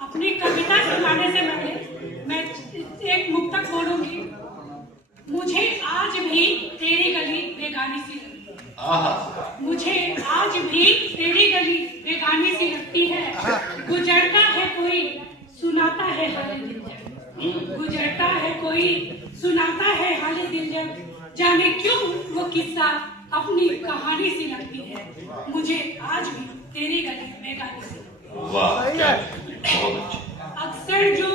अपनी कविता सुनाने से पहले मैं एक मुक्तक बोलूंगी। मुझे आज भी तेरी गली बेगानी सी लगती है। मुझे आज भी तेरी गली बेगानी सी लगती है। गुजरता है कोई सुनाता है हाले दिल जब, गुजरता है कोई सुनाता है हाले दिल जब, जाने क्यों वो किस्सा अपनी कहानी सी लगती है। मुझे आज भी तेरी गली बेगानी सी लगती है। वाह, क्या बहुत अच्छा। अक्सर जो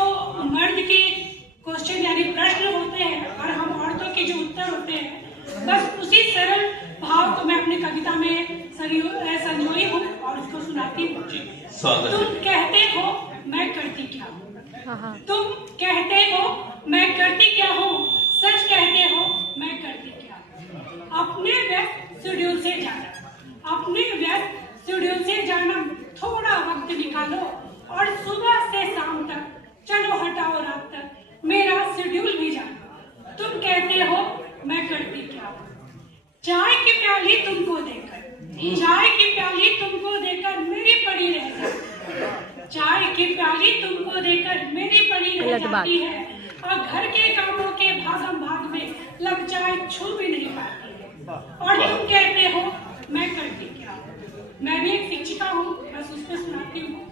मर्द के क्वेश्चन यानी प्रश्न होते हैं और हम औरतों के जो उत्तर होते हैं, बस उसी सरल भाव को मैं अपनी कविता में संजोई हूँ और उसको सुनाती हूँ। तुम कहते हो मैं करती क्या हूँ, तुम कहते हो मैं करती क्या हूँ, सच कहते हो मैं करती क्या हूँ। अपने व्यस्त शेड्यूल से जाना, अपने व्यस्त शेड्यूल से जाना, थोड़ा वक्त निकालो और सुबह से शाम तक चलो हटाओ रात तक मेरा शेड्यूल भी जाना। तुम कहते हो मैं करती क्या हूँ, चाय की प्याली तुमको देकर, चाय की प्याली तुमको देकर मेरी पड़ी रह जाती, चाय की प्याली तुमको देकर मेरी पड़ी रह जाती है और घर के कामों के भागम भाग में लग चाय छू भी नहीं पाती है। और तुम कहते हो मैं करती क्या हूँ। मैं भी एक शिक्षिका हूँ, बस उसको सुनाती हूँ।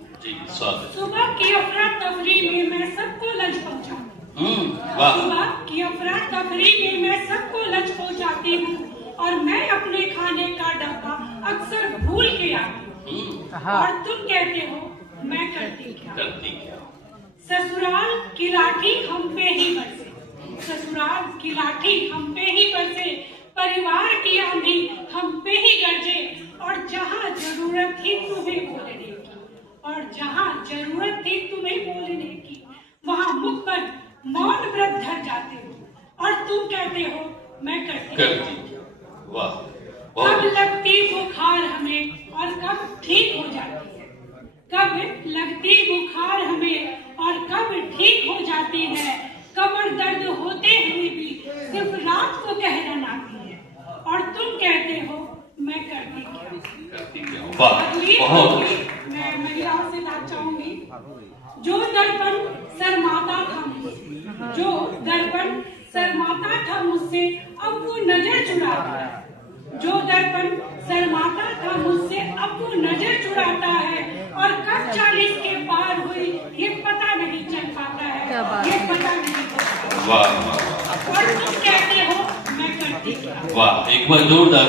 सुबह की अफरा तफरी में मैं सबको लंच पहुँचाती हूँ, सुबह की अफरा तफरी में मैं सबको लंच पहुँचाती हूँ और मैं अपने खाने का डब्बा अक्सर भूल के आती हूँ। और तुम कहते हो मैं करती क्या। ससुराल की लाठी हम पे ही बरसे, ससुराल की लाठी हम पे ही बरसे, परिवार की आंधी हम पे ही गरजे और जहाँ जरूरत थी तुम्हें बोलने की, और जहाँ जरूरत थी तुम्हें बोलने की वहाँ मुख पर मौन व्रत धर जाते हो और तुम कहते हो मैं करती। वाह, कब लगती बुखार हमें और कब ठीक हो जाती है, कब लगती बुखार हमें और कब ठीक हो जाती है, कमर दर्द होते हुए भी सिर्फ रात को कहरन आती है और तुम कहते हो मैं करती क्या। अगली मैं महिलाओं से बात चाहूंगी। जो दर्पण शर्माता था मुझसे, जो दर्पण शर्माता था मुझसे अब वो नजर चुराता है, जो दर्पण शर्माता था मुझसे अब वो नजर चुराता है और कब 40 के पार हुई ये पता नहीं चल पाता है, ये पता नहीं चल पाता। और तुम कहते हो मैं करती क्या। वाह, एक बार जोरदार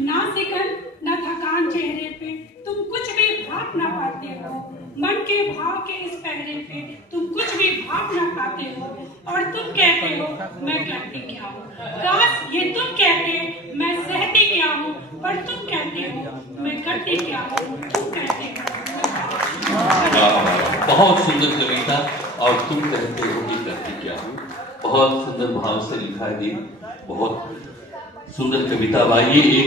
ना सिकन न थकान चेहरे पे, तुम कुछ भी भाप ना पाते हो, मन के भाव के इस पहरे पे तुम कुछ भी भाप ना पाते हो और तुम कहते हो मैं करती क्या हूँ। काश ये तुम कहते मैं सहती क्या हूँ, पर तुम कहते हो मैं करती क्या हूँ, तुम कहते हो। बहुत सुंदर कविता और तुम कहते हो कि करती क्या हूँ। बहुत सुंदर भाव से लिखा गई, बहुत सुंदर कविता। आइए एक